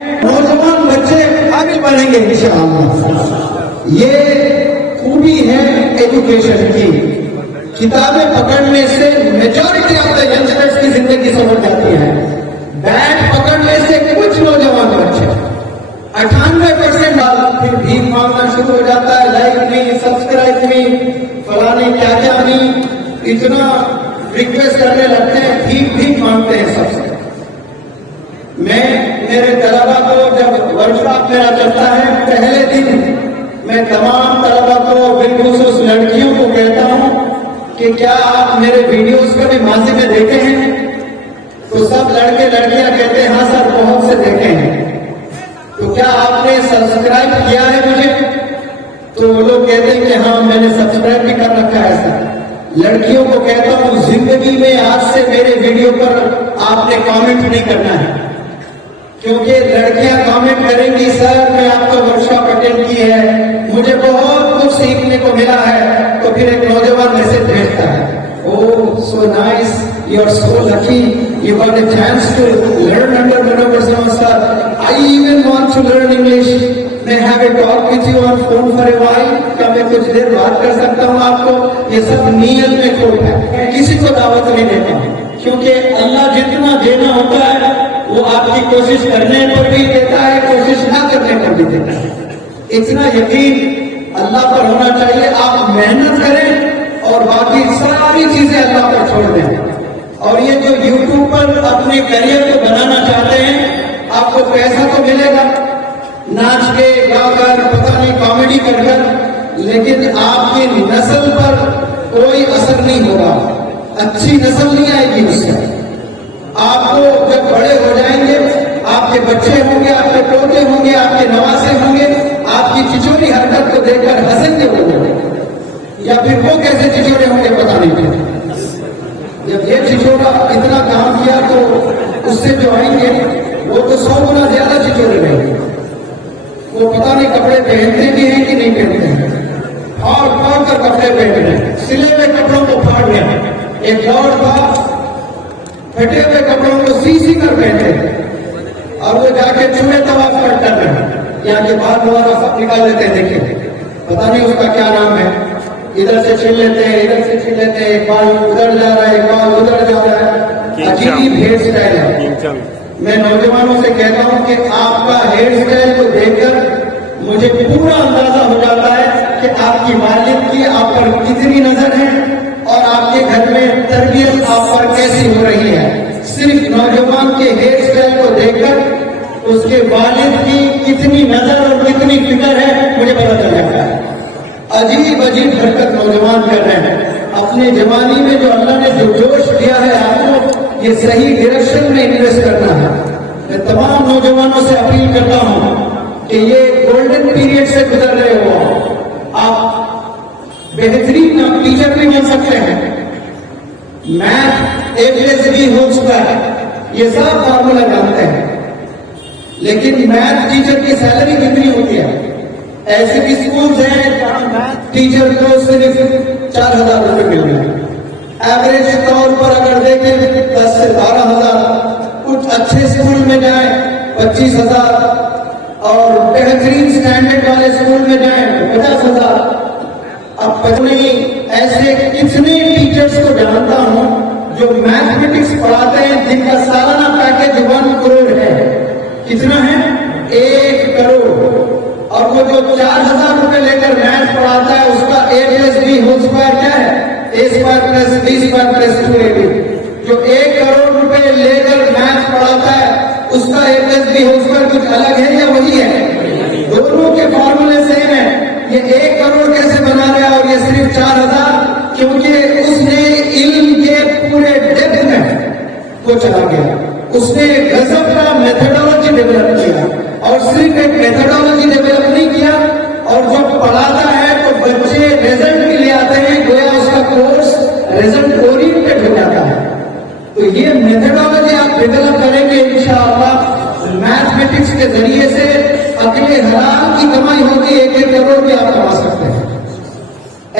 نوجوان بچے قابل بنیں گے انشاءاللہ۔ یہ خوبی ہے ایجوکیشن کی، کتابیں پکڑنے سے میجورٹی آف دا ینگسٹرز کی زندگی سمجھ جاتی ہے، بیٹ پکڑنے سے کچھ نوجوان بچے 98% پھر بھی مانگنا شروع ہو جاتا ہے، لائک نہیں، سبسکرائب نہیں، فلانے کیا کیا نہیں، اتنا ریکویسٹ کرنے لگتے ہیں، بھی مانگتے ہیں سب سے۔ میں میرے طلبا کو جب ورکشاپ میرا چلتا ہے پہلے دن میں تمام طلبا کو بالخصوص لڑکیوں کو کہتا ہوں کہ کیا آپ میرے ویڈیوز کو بھی ماضی میں دیکھے ہیں؟ تو سب لڑکے لڑکیاں کہتے ہیں ہاں سر بہت سے دیکھے ہیں۔ تو کیا آپ نے سبسکرائب کیا ہے مجھے؟ تو وہ لوگ کہتے ہیں کہ ہاں میں نے سبسکرائب بھی کر رکھا ہے سر۔ لڑکیوں کو کہتا ہوں زندگی میں آج سے میرے ویڈیو پر آپ نے کامنٹ نہیں کرنا ہے، کیونکہ لڑکیاں کامنٹ کریں گی سر میں آپ کا ورکشاپ اٹینڈ کی ہے، مجھے بہت کچھ سیکھنے کو ملا ہے، تو پھر ایک نوجوان میسج بھیجتا ہے، oh so nice, you are so lucky, you got a chance to learn under Manoj Verma sir, I even want to learn English, may I have a talk with you on phone for a while, کیا میں کچھ دیر بات کر سکتا ہوں آپ کو؟ یہ سب نیت میں کھوٹ ہے، میں کسی کو دعوت نہیں دیتا ہوں، کیونکہ اللہ جتنا دینا ہوتا ہے وہ آپ کی کوشش کرنے پر بھی دیتا ہے، کوشش نہ کرنے پر بھی دیتا ہے۔ اتنا یقین اللہ پر ہونا چاہیے، آپ محنت کریں اور باقی ساری چیزیں اللہ پر چھوڑ دیں۔ اور یہ جو یوٹیوب پر اپنے کیریئر کو بنانا چاہتے ہیں، آپ کو پیسہ تو ملے گا ناچ کے گا کر پتہ نہیں کامیڈی کر کر، لیکن آپ کی نسل پر کوئی اثر نہیں ہوگا، اچھی نسل نہیں آئے گی اس سے۔ آپ کو جب بڑے ہو جائیں گے آپ کے بچے ہوں گے، آپ کے پوتے ہوں گے، آپ کے نواسے ہوں گے، آپ کی چچوری حرکت کو دیکھ کر ہنسیں گے وہ لوگ، یا پھر وہ کیسے چچورے ہوں گے پتہ نہیں پھر۔ جب یہ چچورا اتنا کام کیا تو اس سے جو آئیں گے وہ تو 100 گنا زیادہ چچورے رہیں گے، وہ پتہ نہیں کپڑے پہنتے بھی ہیں کہ نہیں پہنتے ہیں، پھاڑ کر کپڑے پہن رہے ہیں، سلے ہوئے کپڑوں کو پھاڑ رہے ہیں۔ ایک دور تھا پھٹے ہوئے کپڑوں کو سی کر پہنتے اور وہ جا کے چوڑے طواف کر رہے ہیں، یہاں کے بعد ہمارا سب نکال لیتے ہیں، دیکھیں پتہ نہیں اس کا کیا نام ہے، ادھر سے چھل لیتے ہیں، ادھر سے چھل لیتے ہیں، ایک بال ادھر جا رہا ہے، ایک بال ادھر جا رہا ہے، عجیب ہیئر اسٹائل ہے۔ میں نوجوانوں سے کہتا ہوں کہ آپ کا ہیئر اسٹائل کو دیکھ کر مجھے پورا اندازہ ہو جاتا ہے کہ آپ کی والد کی آپ پر کتنی نظر ہے اور آپ کے گھر میں تربیت آپ پر کیسی ہو رہی ہے۔ صرف نوجوان کے ہیئر اسٹائل کو دیکھ کر اس کے والد کی کتنی نظر اور کتنی فکر ہے مجھے پتا چل جاتا ہے۔ عجیب حرکت نوجوان کر رہے ہیں، اپنے جوانی میں جو اللہ نے جو جوش دیا ہے آپ کو، یہ صحیح ڈائریکشن میں انویسٹ کرنا ہے۔ میں تمام نوجوانوں سے اپیل کرتا ہوں کہ یہ گولڈن پیریڈ سے گزر رہے ہو، آپ بہترین ٹیچر بھی بن سکتے ہیں، میتھ A+B ہو چکا ہے، یہ سب فارمولا جانتے ہیں، لیکن میتھ ٹیچر کی سیلری کتنی ہوتی ہے؟ ایسے بھی اسکولز ہیں جہاں میتھ ٹیچر کو صرف 4000 روپے مل رہے ہیں، ایوریج طور پر اگر دیکھیں 10 سے 12000، کچھ اچھے اسکول میں جائیں 25000، اور بہترین سٹینڈرڈ والے اسکول میں جائیں 50000۔ اب نہیں، ایسے کتنے ٹیچرز کو جانتا ہوں جو میتھمیٹکس پڑھاتے ہیں جن کا سالانہ پیکیج 1 کروڑ ہے۔ کتنا ہے؟ 1 کروڑ۔ اور وہ جو 4000 روپے لے کر میتھ پڑھاتا ہے اس کا A+B ہول اسکوائر کیا ہے؟ A² + B² + 2AB۔ جو 1 کروڑ روپے لے کر میتھ پڑھاتا ہے اس کا A+B ہول اسکوائر کچھ الگ ہے یا وہی ہے؟ دونوں کے فارمولے سیم ہیں۔ یہ 1 کروڑ کیسے بنا رہا اور یہ صرف 4000؟ کیونکہ اس نے علم کے پورے ڈیپتھ میں کو چلا گیا، اس نے غضب کا میتھڈالوجی ڈیولپ کیا، اور صرف ایک میتھڈالوجی ڈیولپ نہیں کیا، اور جب پڑھاتا ہے تو بچے ریزلٹ بھی لے آتے ہیں، گویا اس کا کورس ریزلٹ اورینٹڈ ہو جاتا ہے۔ تو یہ میتھڈالوجی آپ ڈیولپ کریں گے انشاءاللہ، میتھمیٹکس کے ذریعے سے اگلے حلال کی کمائی ہوگی، 1 کروڑ بھی آپ کما سکتے ہیں۔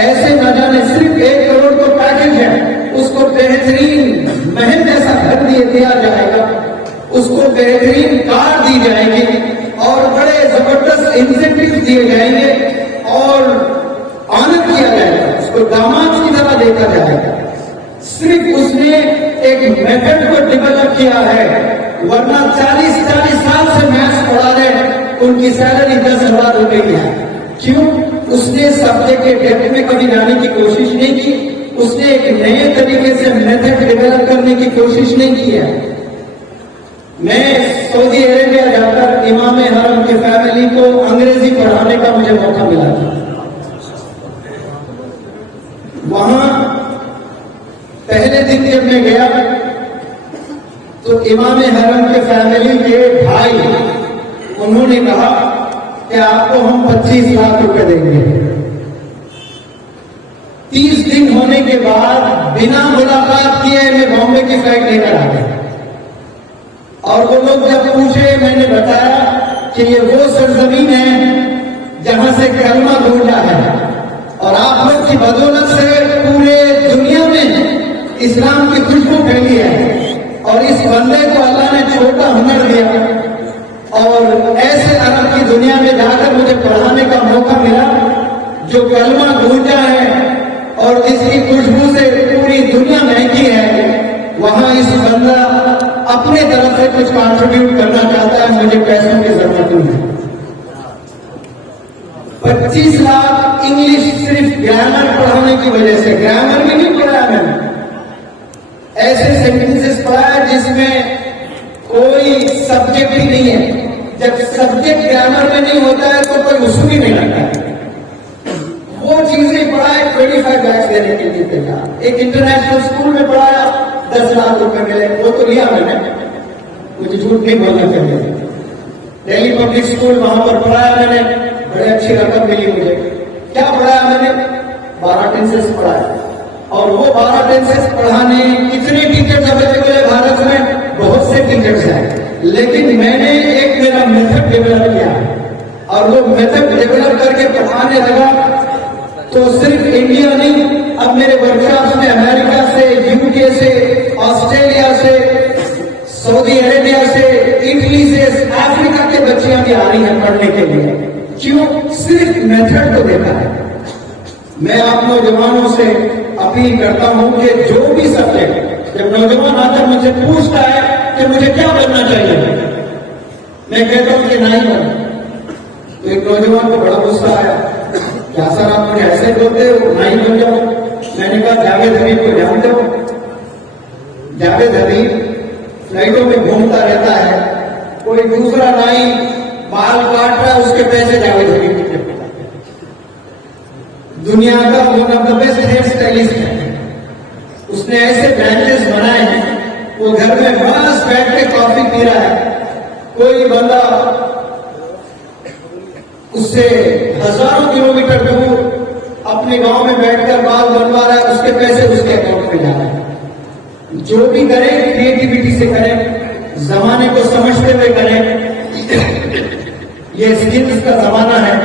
ایسے نہ جانے صرف 1 کروڑ کو پیکج ہے، اس کو بہترین محل جیسا گھر دیا جائے گا، اس کو بہترین کار دی جائے گی، زبردست انسینٹیو دیے جائیں گے اور آنر کیا جائے گا، اس کو داماد کی طرح دیکھا جائے گا. صرف اس نے ایک میتھڈ کو ڈیولپ کیا ہے، ورنہ 40 سال سے میتھس پڑھا رہے، ان کی سیلری 10,000 روپے کی ہے. کیوں؟ اس نے سبجیکٹ کے ڈیپتھ میں کبھی جانے کی کوشش نہیں کی، اس نے ایک نئے طریقے سے میتھڈ ڈیولپ کرنے کی کوشش نہیں کی ہے. میں سعودی عربیہ جا کر امام حرم کی فیملی کو انگریزی پڑھانے کا مجھے موقع ملا تھا. وہاں پہلے دن جب میں گیا تو امام حرم کے فیملی کے بھائی انہوں نے کہا کہ آپ کو ہم 25 لاکھ روپے دیں گے. 30 دن ہونے کے بعد بنا ملاقات کیے میں بامبے کی فلائٹ لے کر آ گیا، اور وہ لوگ جب پوچھے میں نے بتایا کہ یہ وہ سرزمین ہے جہاں سے کلمہ گونجا ہے، اور آپ لوگ کی بدولت سے پورے دنیا میں اسلام کی خوشبو پھیلی ہے، اور اس بندے کو اللہ نے چھوٹا ہنر دیا، اور ایسے عرب کی دنیا میں جا کر مجھے پڑھانے کا موقع ملا جو کلمہ گونجا ہے اور اس کی خوشبو سے پوری دنیا مہنگی ہے. وہاں اس بندہ اپنے طرف سے کچھ کنٹریبیوٹ کرنا چاہتا ہے، مجھے پیسوں کی ضرورت نہیں ہے. 25 لاکھ انگلش صرف گرامر پڑھانے کی وجہ سے. گرامر بھی نہیں پڑھا میں نے، ایسے سینٹینسز پڑھا جس میں کوئی سبجیکٹ ہی نہیں ہے. جب سبجیکٹ گرامر میں نہیں ہوتا ہے تو کوئی اصول ہی نہیں لگتا ہے. وہ چیزیں پڑھائے 25 لاکھ دینے کے لیے تیار. ایک انٹرنیشنل اسکول میں پڑھایا 10 لاکھ روپے ملے، وہ تو لیا میں نے، مجھے جھوٹ نہیں بولنا چاہیے. دہلی پبلک اسکول وہاں پر پڑھایا میں نے، بڑے اچھی رقم ملی مجھے. کیا پڑھایا میں نے؟ 12 ٹینسز پڑھایا. اور وہ 12 ٹینسز پڑھانے کتنے ٹیچرز اویلیبل ہے بھارت میں؟ بہت سے ٹیچرز ہیں، لیکن میں نے ایک میرا میتھڈ ڈیولپ کیا، اور وہ میتھڈ ڈیولپ کر کے پڑھانے لگا تو صرف انڈیا نہیں، اب میرے ورکشاپس میں امریکہ سے، UK سے، آسٹریلیا سے، سعودی عربیہ سے، اٹلی سے، افریقہ کے بچیاں بھی آ رہی ہیں پڑھنے کے لیے. کیوں؟ صرف میتھڈ کو دیکھا ہے. میں آپ نوجوانوں سے اپیل کرتا ہوں کہ جو بھی سبجیکٹ، جب نوجوان آ کر مجھ سے پوچھتا ہے کہ مجھے کیا بننا چاہیے، میں کہتا ہوں کہ نہیں بننا. تو ایک نوجوان کو بڑا غصہ آیا، کیا سر آپ مجھے ایسے بولتے ہو، نہیں بن جاؤ. میں نے کہا جاوید حبیب کو جانتے ہو؟ جاوید حبیب فلائٹوں میں گھومتا رہتا ہے، کوئی دوسرا نائی بال کاٹ رہا ہے، اس کے پیسے جاوید حبیب کے لیے. دنیا کا one of the best hair stylist ہے. اس نے ایسے برانچز بنائے ہیں، وہ گھر میں بس بیٹھ کے کافی پی رہا ہے، کوئی بندہ اس سے ہزاروں کلومیٹر دور اپنے گاؤں میں بیٹھ کر بال بنوا رہا ہے، اس کے پیسے اس کے اکاؤنٹ میں جا رہے ہیں. جو بھی کریں کریٹیوٹی سے کریں، زمانے کو سمجھتے ہوئے کریں. یہ سکلز کا زمانہ ہے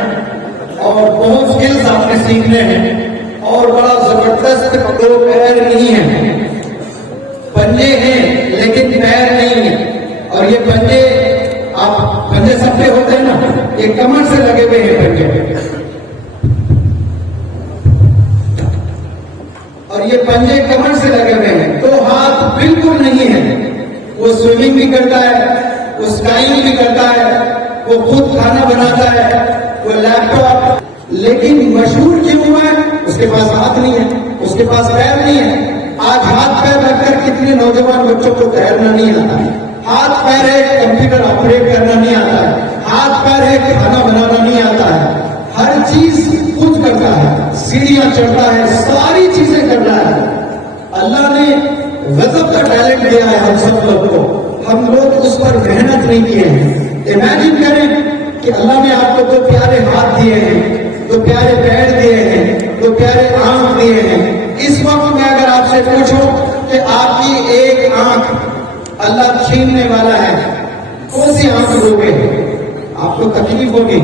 اور بہت سکلز آپ نے سیکھنے ہیں، اور بڑا زبردست. دو پیر نہیں ہیں، پنجے ہیں لیکن پیر نہیں ہیں. اور یہ پنجے، آپ پنجے سب پہ ہوتے ہیں نا، یہ کمر سے لگے ہوئے ہیں پنجے، اور یہ پنجے کمر سے لگے ہوئے ہیں. تو ہاتھ بالکل نہیں ہے. وہ سوئمنگ بھی کرتا ہے، وہ اسکائنگ بھی کرتا ہے، وہ خود کھانا بناتا ہے، وہ لیپ ٹاپ. لیکن مشہور کیوں ہے؟ اس کے پاس ہاتھ نہیں ہے، اس کے پاس پیر نہیں ہے. آج ہاتھ پیر رکھ کر کتنے نوجوان بچوں کو تیرنا نہیں آتا ہے. ہاتھ پیر ہے، کمپیوٹر آپریٹ کرنا نہیں آتا ہے. ہاتھ پیر ہے، کھانا بنانا نہیں آتا ہے. ہر چیز خود کرتا ہے، سیڑھیاں چڑھتا ہے، ساری چیزیں کرتا ہے. اللہ نے غضب کا ٹیلنٹ دیا ہے ہم سب لوگ کو، ہم لوگ اس پر محنت نہیں کیے ہیں. امیجن کریں کہ اللہ نے آپ کو 2 پیارے ہاتھ دیے ہیں، 2 پیارے پیر دیے ہیں، 2 پیارے آنکھ دیے ہیں. اس وقت میں اگر آپ سے پوچھوں کہ آپ کی ایک آنکھ اللہ چھیننے والا ہے، کون سی آنکھ دو گے؟ آپ کو تکلیف ہوگی،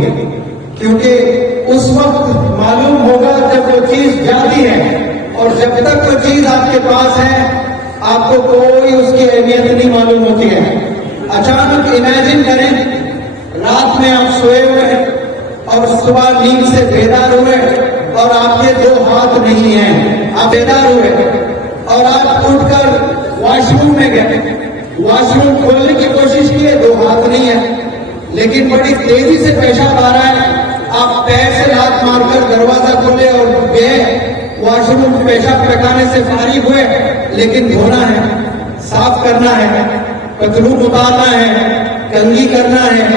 کیونکہ اس وقت معلوم ہوگا جب وہ چیز جاتی ہے. اور جب تک وہ چیز آپ کے پاس ہے آپ کو کوئی اس کی اہمیت نہیں معلوم ہوتی ہے. اچانک امیجن کریں رات میں آپ سوئے ہوئے ہیں، اور صبح نیند سے بیدار ہوئے اور آپ کے 2 ہاتھ نہیں ہیں، آپ بیدار ہوئے اور آپ اٹھ کر واش روم میں گئے، واش روم کھولنے کی کوشش کی، 2 ہاتھ نہیں ہے، لیکن بڑی تیزی سے پیشاب آ رہا ہے، آپ پیر سے لات مار کر دروازہ کھولے اور گئے واش روم، پیشاب پکانے سے فارغ ہوئے، لیکن دھونا ہے، صاف کرنا ہے، پتلون اتارنا ہے، کنگھی کرنا ہے،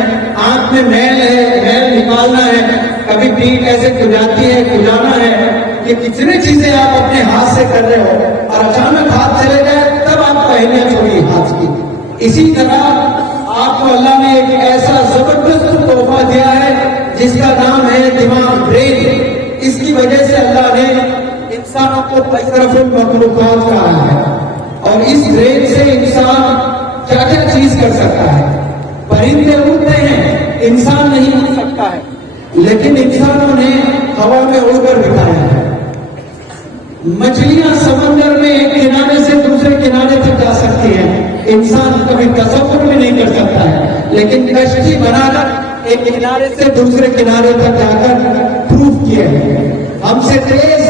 آنکھ میں میل ہے، میل نکالنا ہے، کبھی پیٹ ایسے کھجاتی ہے، کھجانا ہے، یہ کتنے چیزیں آپ اپنے ہاتھ سے کر رہے ہو، اور اچانک ہاتھ چلے گئے تب آپ پہلے چھوڑی ہاتھ کی۔ اسی طرح آپ کو اللہ نے ایک ایسا زبردست تحفہ دیا ہے جس کا نام ہے دماغ، برین۔ اس کی وجہ سے اللہ نے انسانوں کو اشرف المخلوقات کہا ہے، اور اس برین سے انسان کیا کیا چیز کر سکتا ہے۔ پرندے اڑتے ہیں، انسان نہیں اڑ سکتا ہے، لیکن انسانوں نے ہوا میں اڑ کر دکھایا ہے۔ مچھلیاں سمندر میں ایک کنارے سے دوسرے کنارے تک جا سکتی ہیں، انسان کبھی تصور بھی نہیں کر سکتا ہے، لیکن کشتی بنا کر ایک کنارے سے دوسرے کنارے تک جا کر پروف کیے ہیں۔ ہم سے تیز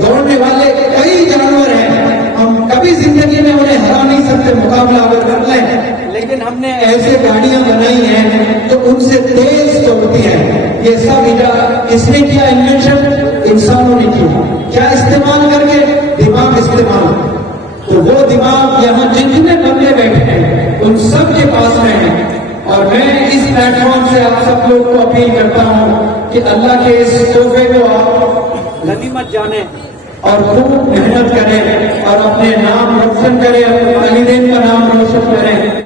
دوڑنے والے کئی جانور ہیں، ہم کبھی زندگی میں انہیں ہرا نہیں سکتے، مقابلہ اگر کر لیں، لیکن ہم نے ایسے گاڑیاں بنائی ہیں تو ان سے تیز دوڑتی ہیں۔ یہ سب کس نے کیا؟ انوینشن انسانوں نے کیا۔ کیا استعمال کر کے؟ دماغ استعمال۔ تو وہ دماغ یہاں جتنے بندے بیٹھے ہیں ان سب کے پاس میں ہے، اور میں اس پلیٹ فارم سے آپ سب لوگ کو اپیل کرتا ہوں کہ اللہ کے اس تحفے کو آپ غنیمت جانیں اور خوب محنت کریں اور اپنے نام روشن کریں، اپنے والدین کا نام روشن کریں۔